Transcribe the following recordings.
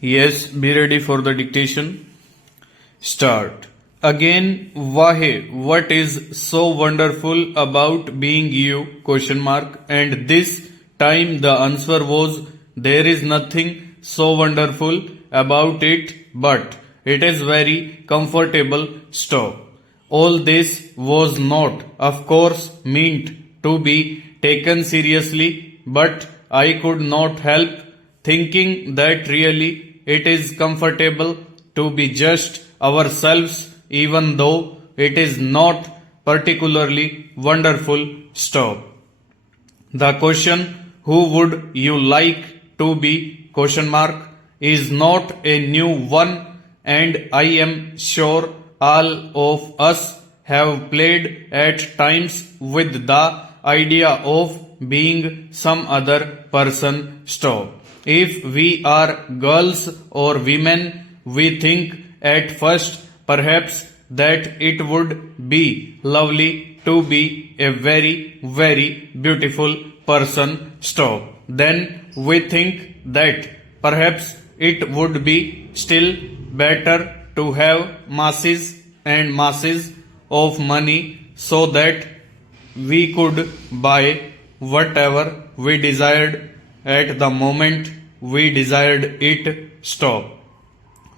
Yes, be ready for the dictation. Start. Again, Wahe, what is so wonderful about being you? Question mark. And this time the answer was, there is nothing so wonderful about it, but it is very comfortable. Stop. All this was not, of course, meant to be taken seriously, but I could not help thinking that really it is comfortable to be just ourselves, even though it is not particularly wonderful. Stop. The question, who would you like to be? Question mark, is not a new one, and I am sure all of us have played at times with the idea of being some other person. Stop. If we are girls or women, we think at first perhaps that it would be lovely to be a very, very beautiful person. Stop. Then we think that perhaps it would be still better to have masses and masses of money so that we could buy whatever we desired at the moment we desired it. Stop.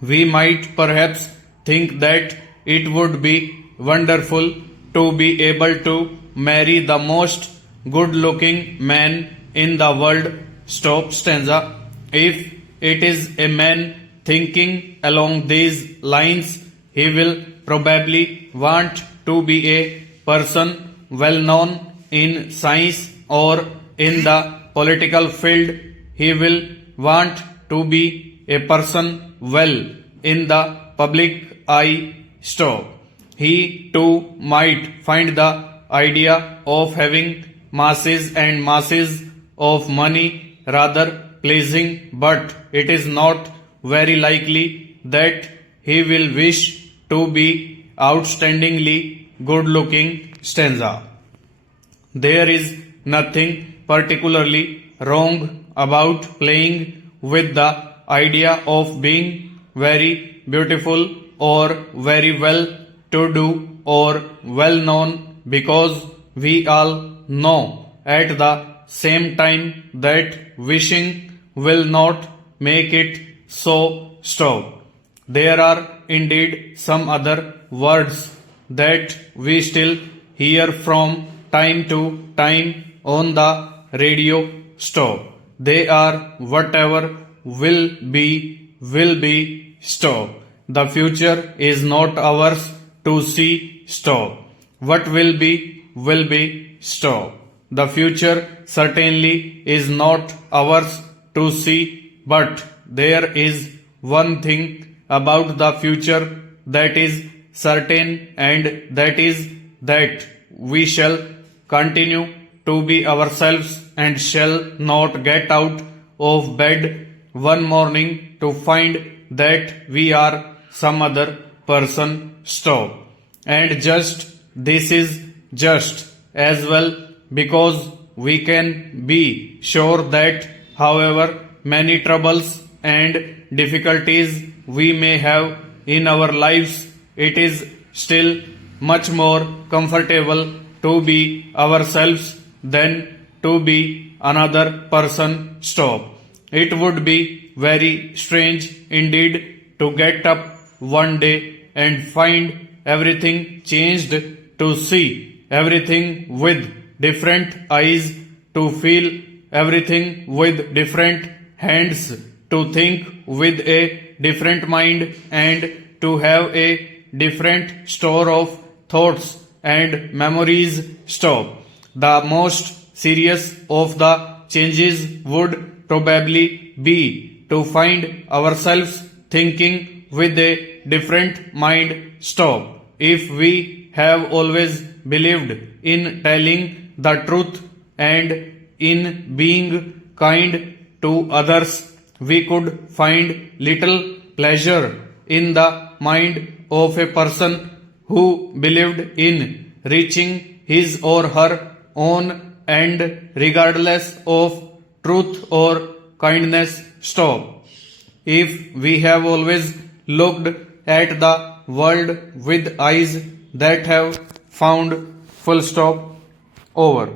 We might perhaps think that it would be wonderful to be able to marry the most good looking man in the world. Stop. Stanza. If it is a man thinking along these lines, he will probably want to be a person well known in science or in the political field. He will want to be a person well in the public eye. Stop. He too might find the idea of having masses and masses of money rather pleasing, but it is not very likely that he will wish to be outstandingly good looking. Stanza. There is nothing particularly wrong about playing with the idea of being very beautiful or very well to do or well known, because we all know at the same time that wishing will not make it so. Stop. There are indeed some other words that we still hear from time to time on the radio. Stop. They are whatever will be, will be. Stop. The future is not ours to see. Stop. What will be. Stop. The future certainly is not ours to see, but there is one thing about the future that is certain, and that is that we shall continue to be ourselves and shall not get out of bed one morning to find that we are some other person. Stop. And just this is just as well, because we can be sure that however many troubles and difficulties we may have in our lives, it is still much more comfortable to be ourselves than to be another person. Stop. It would be very strange indeed to get up one day and find everything changed, to see everything with different eyes, to feel everything with different hands, to think with a different mind, and to have a different store of thoughts and memories. Stop. The most serious of the changes would probably be to find ourselves thinking with a different mind. Stop. If we have always believed in telling the truth and in being kind to others, we could find little pleasure in the mind of a person who believed in reaching his or her own end regardless of truth or kindness. Stop. if we have always looked at the world with eyes that have found full stop over.